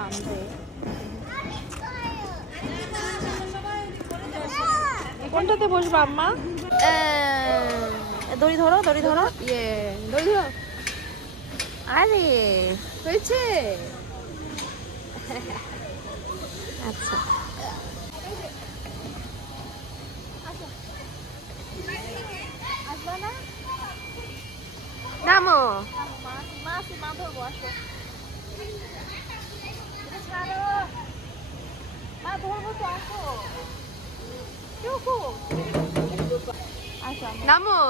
কান্দে। কোনটাতে বসবো আম্মা? দড়ি ধরো, দড়ি ধরো, ইয়ে দড়ি ধরো। আরে হয়েছে। আচ্ছা নামো। মা ধরবো, আসো। মা ধরবো তো, আসো। নামো।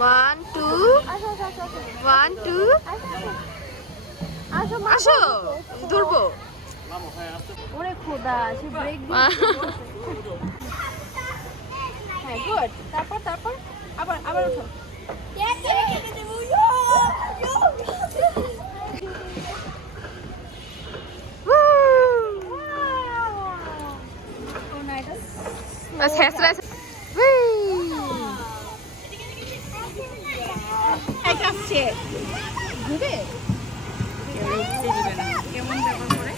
1 2 1 2 আসো, ধরবো। ওরে খোদা, সে ব্রেক দিয়ে। হ্যাঁ, গুড। তারপর আবার ওঠো। بس هيسرع আসছে ঘুরে কেমন ব্যাপার করে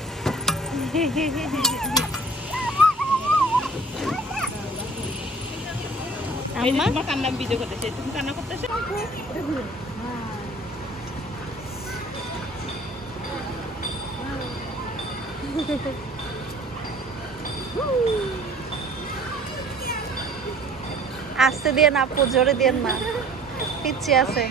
আমার কান্না ভিডিও করতেছে, তুমি কান্না করতেছো। আস্তে দিয়ে না, জোরে দিয়ে না, পিচ্ছি আছে।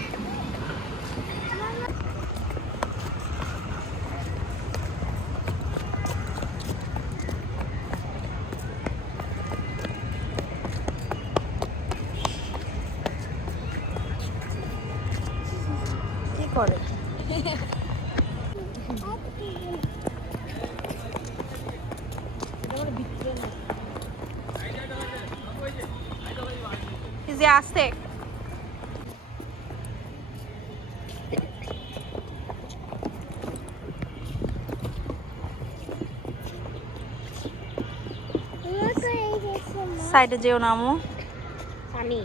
কি করে যে আসতে সাইডে যেও নামো। আমি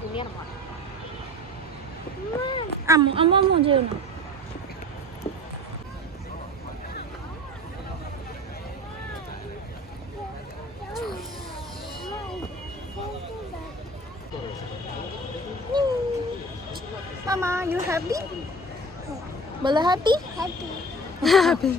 দুনিয়ার মা আম্মু আম্মু আম্মু যেও না। Mama, you happy? Bala happy? Happy. Happy.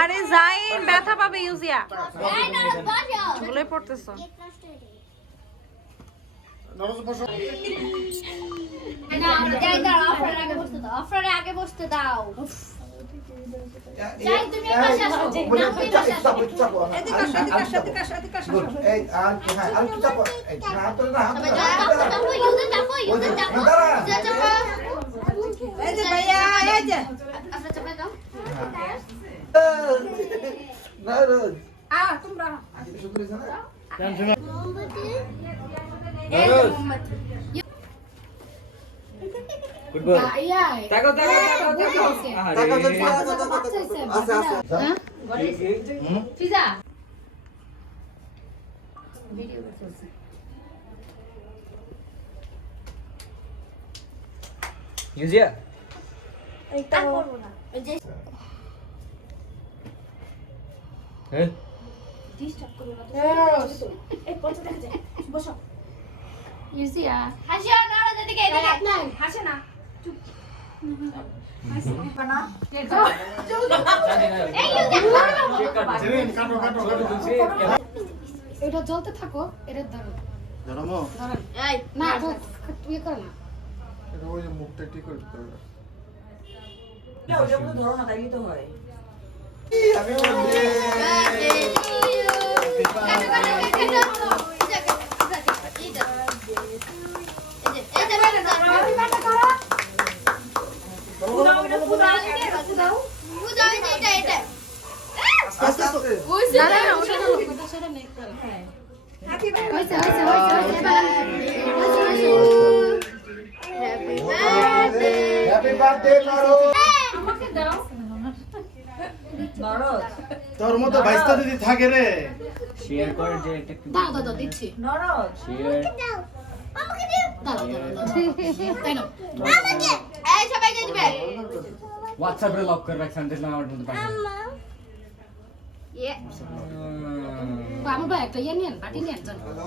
আরে যাইন, ব্যথা পাবে ইউজিয়া। ঝুলে পড়তেছ। আগে বসতে দাও। ইউজিয়া এইটা করব না। এই যে হ্যাঁ ডিস্টার্ব করবে না। এই পড়তে দেখা যায়। বসো। ইউজিয়া হাসিও না, ওরা দিকে এদিকে না, হাসে না। চুপ। হাসি না। দেখো। এই ইউজিয়া কাটো। এটা জ্বলতে থাকো, এটা ধরো। ধরমো এই না তুই কর না এটা ওই যে মুখটা ঠিক করতে হবে আস্তে আস্তে দাঁড়া না ওটা না সেটা নেই কর হইছে হইছে হইছে হ্যাপি বার্থডে করো আমাকে দাও তোর মতো বাইস্তা দিদি থাকে রে শেয়ার কর যে একটা দাও দাও দিচ্ছি শেয়ার দাও দাও তাই না এই সবাই দিয়ে দিবে হোয়াটসঅ্যাপে লক করে রাখছেন দেখলাম আমার মধ্যে পাঠান ইয়ে আমার ভাই একটা ইয়ে নিয়েন বাটি নিয়েন জান হ্যালো